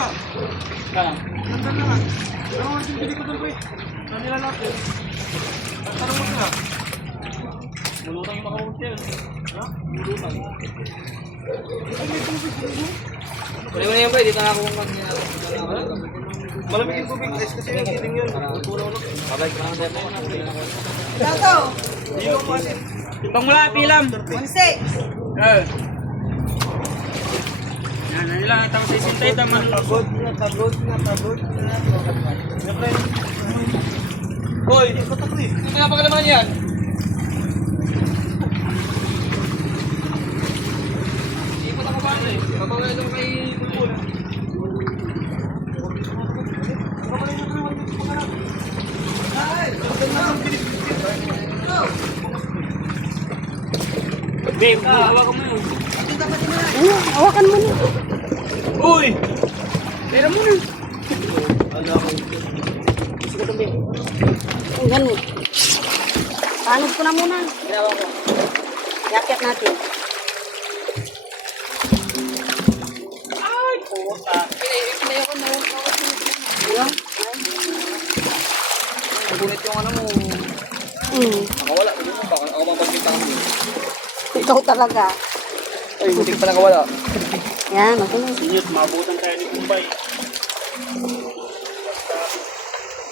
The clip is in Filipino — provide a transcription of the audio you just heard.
ka. Nandun na nga. Ano ang sinili ko doon, pre? Kanila natin. Tanong mo sila. Mulutang yung makahotel. Ha? Mulutang. Ay, may tubig ko mo. Kunin mo na yan, pre. Dito na ako kung mag-ginagawa. Malamig yung tubig. Ice kasi yung giling yun. Babalik ka lang sa ito. Tato, Hilo mo asin. Pang mula, pilam. 16. Yan, ano lang. Itang sisintay, taman. Pagod na. Hoy, patak rin. Ano nga pagkalaman yan? Ikot ako ba eh? Papawala ito kay Bulbul. Babe, hawakan mo yun. Hawakan mo na. Uy! Pera mo na. Ang ganun. Paanod ko na muna. Ginawa ko. Yakit natin. Ay, puta. Pinayo ko na. Ayun. Nagunit yung ano mo. Nakawala. Hindi mo baka ako mapagbintangan mo. Ikaw talaga. Ay, hindi pa nakawala. Yan, ako na. Inyot, mabutan tayo ni Kumbay.